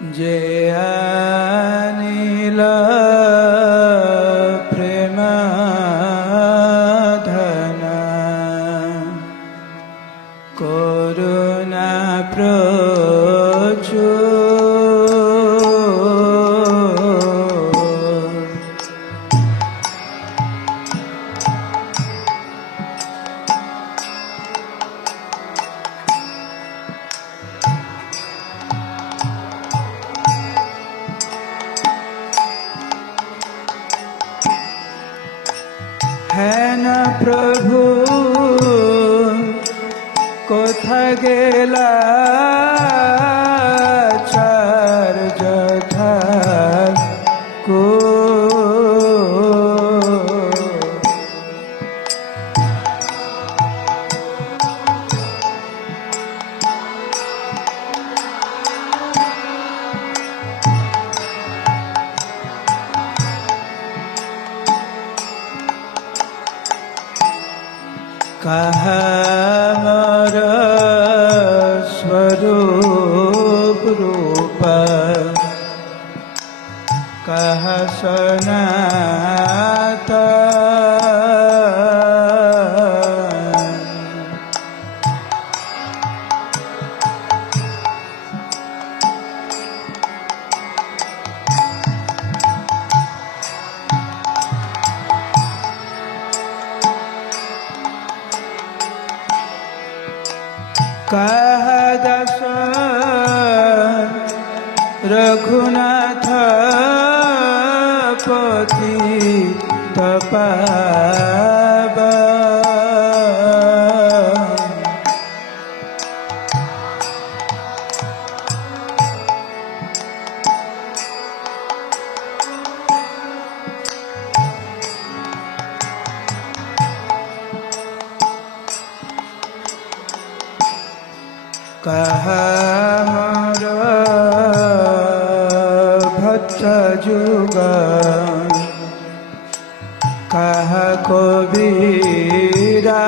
যে আনিল প্রেম ধন করুণা প্রচুর হেন প্রভু কোথা গেলা চার যথা কো कहा मोर स्वरूप रूप कहा सनातन कह दस रघुनाथ पति तपाब कहा मोर भक्त जुग कहा कबीरा